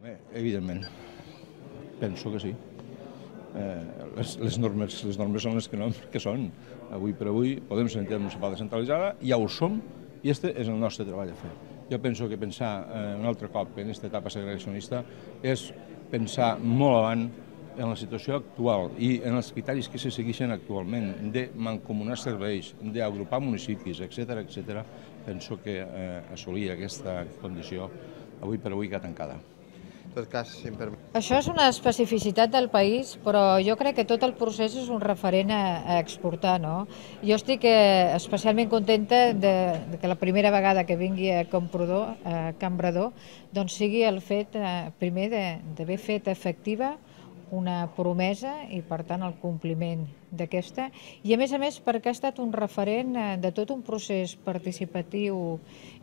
Home, evidentment, penso que sí. Les normes són les que són. Avui per avui podem ser entitat municipal descentralitzada, ja ho som, i este és el nostre treball a fer. Jo penso que pensar un altre cop en aquesta etapa segregacionista és pensar molt avant en la situació actual i en els criteris que se segueixen actualment de mancomunar serveis, d'agrupar municipis, etc. Penso que assolir aquesta condició avui per avui queda tancada. En tot cas, si em permet... Això és una especificitat del país, però jo crec que tot el procés és un referent a exportar, no? Jo estic especialment contenta que la primera vegada que vingui a Campredó doncs sigui el fet, primer, d'haver fet efectiva una promesa i, per tant, el compliment d'aquesta. I, a més, perquè ha estat un referent de tot un procés participatiu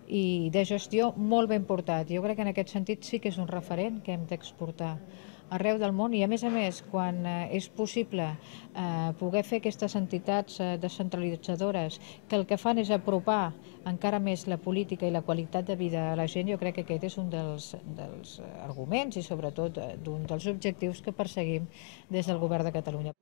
i de gestió molt ben portat. Jo crec que en aquest sentit sí que és un referent que hem d'exportar arreu del món i, a més, quan és possible poder fer aquestes entitats descentralitzadores que el que fan és apropar encara més la política i la qualitat de vida a la gent, jo crec que aquest és un dels arguments i sobretot d'un dels objectius que perseguim des del Govern de Catalunya.